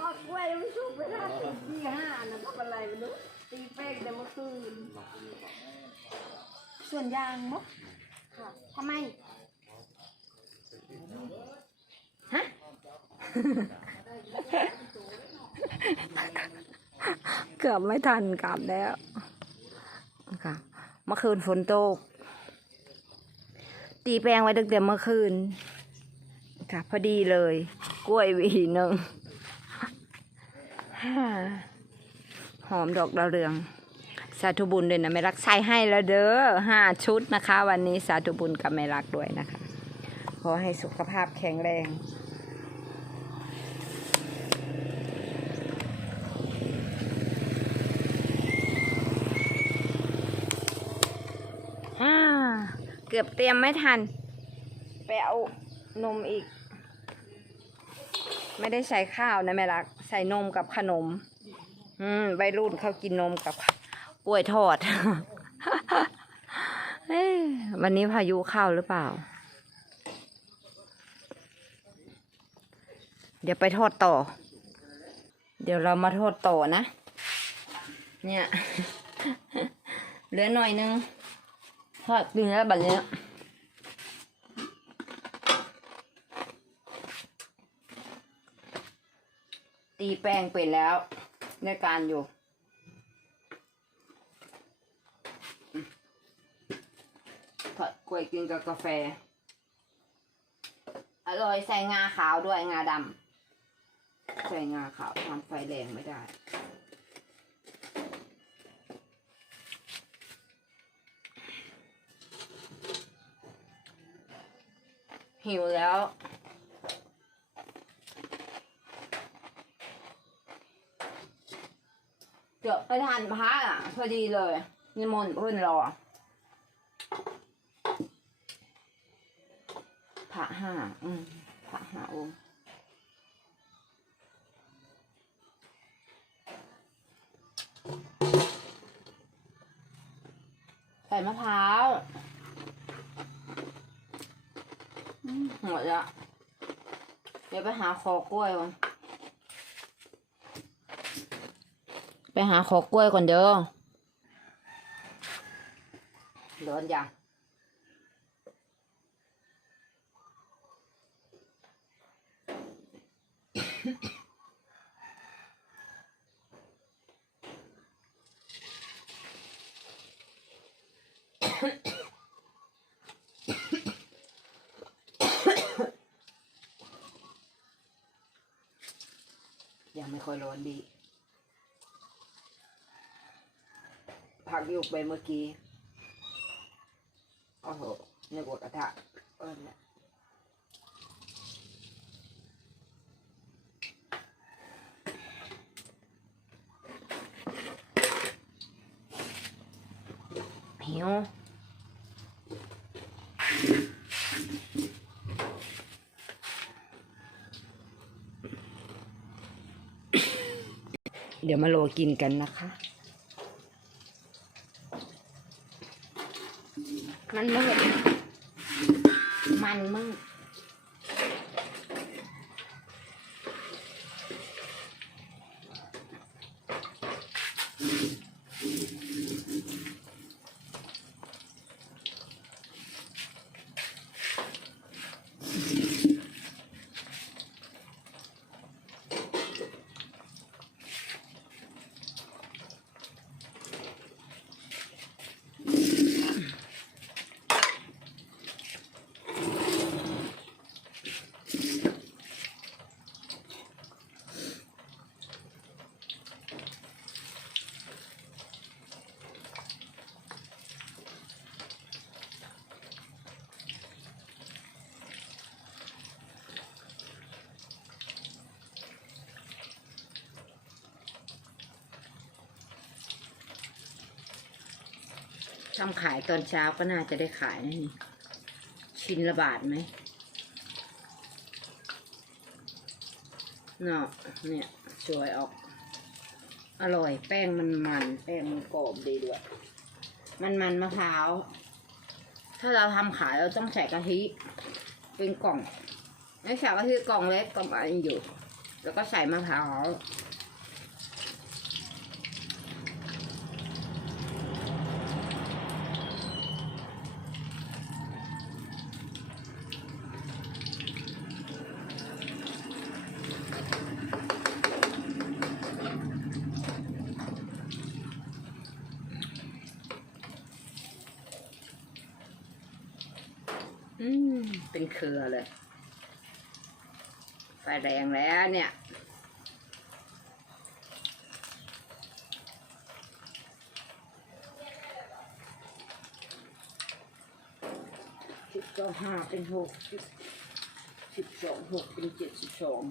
พอกล้วยมันสุกไปแล้วตีตีห้านะก็เป็นไรไม่รู้ตีเป๊กแต่เมื่อคืน ส่วนยางมั้งค่ะทำไม ฮะ เกือบไม่ทันกลับแล้วค่ะเมื่อคืนฝนตก ตีแปลงไว้ตั้งแต่เมื่อคืน ค่ะ พอดีเลย กล้วยวีหนึ่ง หอมดอกดาวเรือง สาธุบุญด้วยนะไม่รักใส่ให้แล้วเด้อห้าชุดนะคะ วันนี้สาธุบุญกับไม่รักด้วยนะคะ ขอให้สุขภาพแข็งแรงเกือบเตรียมไม่ทัน ไปเอานมอีก ไม่ได้ใส่ข้าวนะแม่รัก ใส่นมกับขนม อืมวัยรุ่นเขากินนมกับกล้วยทอดวันนี้พายุเข้าหรือเปล่า เดี๋ยวไปทอดต่อ เดี๋ยวเรามาทอดต่อนะ เนี่ย เหลือหน่อยนึงทอดกินแล้วแบบนี้ ตีแป้งเป็นแล้วในการอยู่อืมทอดกล้วยกินกับกาแฟ อร่อยใส่งาขาวด้วยงาดำใส่งาขาวทำไฟแรงไม่ได้หิวแล้ว เดี๋ยวไปทานพระอะ พอดีเลยนิมนต์เพื่อนรอพระห้าอืมพระห้าองค์ใส่มะพร้าวหมดล้วเดี๋ยวไปหาคอกล้วยก่อน ไป หาขอกล้วยก่อนเด้อร้อนยังยังไม่ค่อยร้อนดี ผักยุกไปเมื่อกี้โอ้โหในึกว่ากระทะเออเนี่ยหิวเดี๋ยวมาโลกินกันนะคะ มันมืดมันมืดอืม ทำขายตอนเช้าก็น่าจะได้ขายนะนี่ชิ้นละบาทไหมเนาะเนี่ยสวยออก อร่อยแป้งมันมัน แป้งมันกรอบดีด้วย มันมันมะพร้าว ถ้าเราทำขายเราต้องใส่กะทิ เป็นกล่องไม่ใส่กะทิกล่องเล็กกล่องอันอยู่ แล้วก็ใส่มะพร้าว อืมเป็นเครือเลย ไฟแรงแล้วเนี่ย สิบสองห้าเป็นหกสิบสิบสองหกเป็นเจ็ดสิบสอง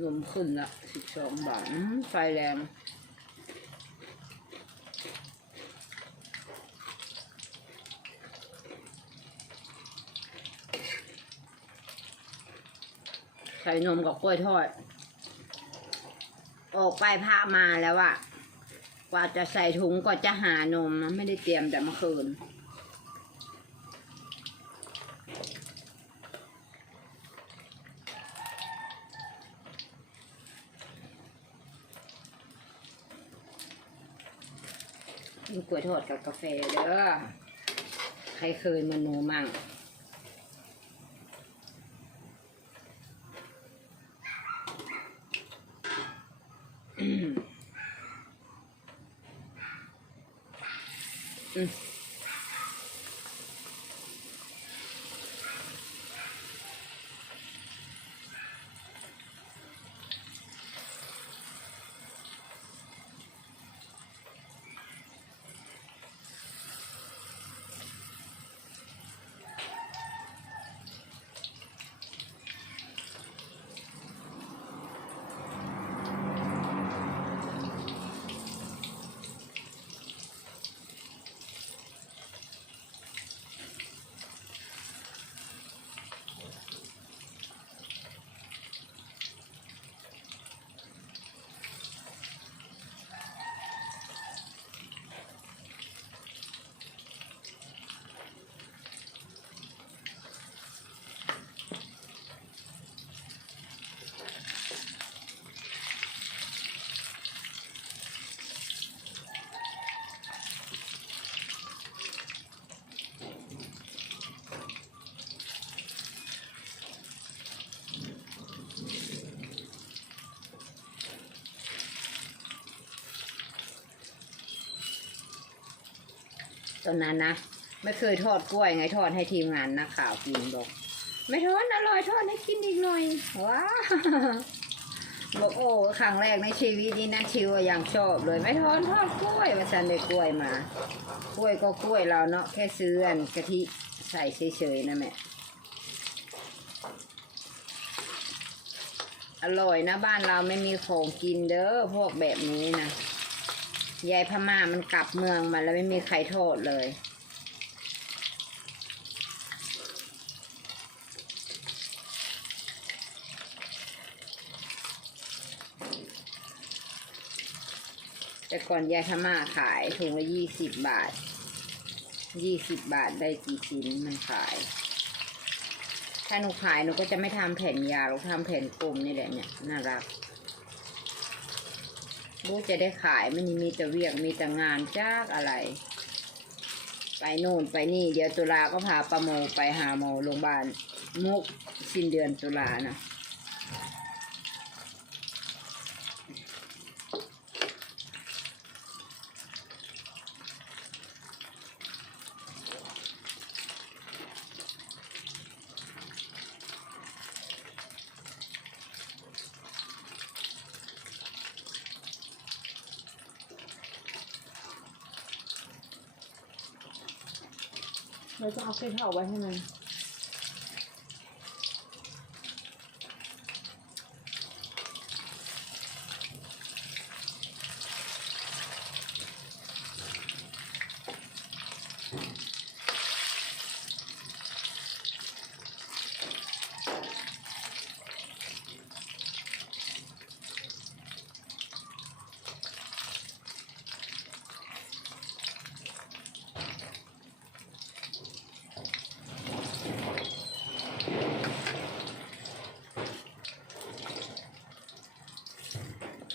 รวมขึ้นละสิบสองบาทไฟแรง ส่นมกับกล้วยทอด ออกไปพระมาแล้วอะกว่าจะใส่ถุงก็จะหานมไม่ได้เตรียมแต่เมื่อคืนกินกล้วยทอดกับกาแฟเด้อใครเคยเมนูมั่ง อื ตอนนั้นนะไม่เคยทอดกล้วยไงทอดให้ทีมงานนักข่าวกินบอก ไม่ทอดอร่อยทอดให้กินอีกหน่อยว้าบอกโอ้ครั้งแรกในชีวิตนี้นะชิวยังชอบเลยไม่ทอดทอดกล้วยมาสันได้กล้วยมา กล้วยก็กล้วยเราเนาะแค่ซื้อนกะทิใส่เฉยๆนะแม่อร่อยนะบ้านเราไม่มีของกินเด้อพวกแบบนี้นะ ยายพม่ามันกลับเมืองมาแล้วไม่มีใครโทษเลย แต่ก่อนยายพม่าขายถุงละยี่สิบบาท ยี่สิบบาทได้กี่ชิ้นมันขาย ถ้าหนูขายหนูก็จะไม่ทำแผ่นยาวหนูทำแผ่นกลมนี่แหละเนี่ยน่ารัก บูจะได้ขายไม่มีแต่เวียกมีแต่งานจ้ากอะไร ไปโน่นไปนี่ เดี๋ยวตุลาก็พาประโมไปหาหมอโรงพยาบาลมุกสิ้นเดือนตุลานะ เราจะเอาเส้นเผาไว้ให้มัน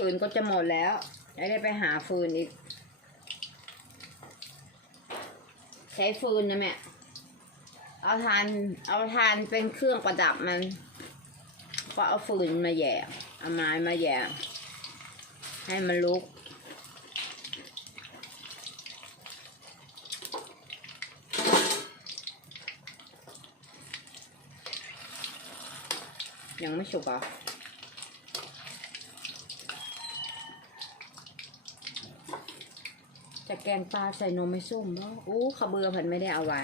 ฟืนก็จะหมดแล้วไม่ได้ไปหาฟืนอีก ใช้ฟืนนะแม่ เอาทาน เอาทานเป็นเครื่องประดับมัน ก็เอาฟืนมาแย่ เอาไม้มาแย่ ให้มันลุกยังไม่สุกอะ จะแกงปลาใส่นมไม่ส้มบ่อู้ขาวเบือผันไม่ได้เอาไว้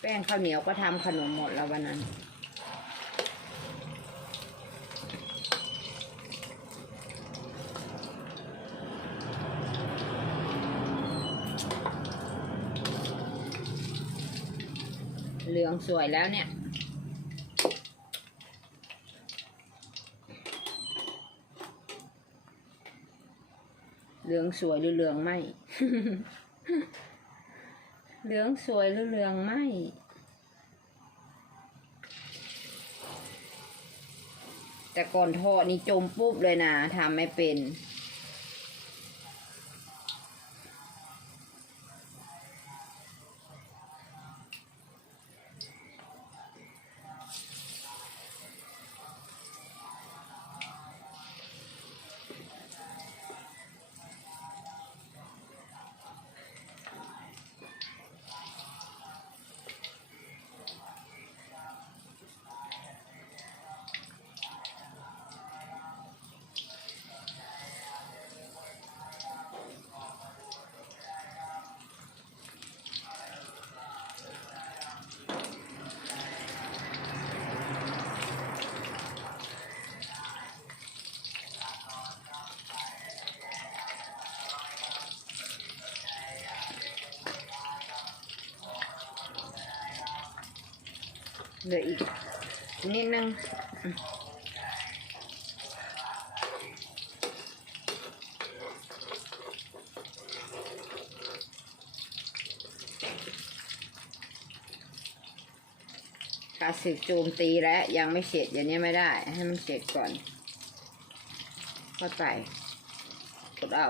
แป้งข้าวเหนียวก็ทำขนมหมดแล้ววันนั้นเหลืองสวยแล้วเนี่ย เหลืองสวยหรือเหลืองไหมเหลืองสวยหรือเหลืองไหมแต่ก่อนทอดนี่จมปุ๊บเลยนะทำไม่เป็น เหลืออีกนิดนึงอืมถ้าสึกโจมตีแล้วยังไม่เสร็จอย่างนี้ไม่ได้ ให้มันเสร็จก่อน ก็ไปกดเอา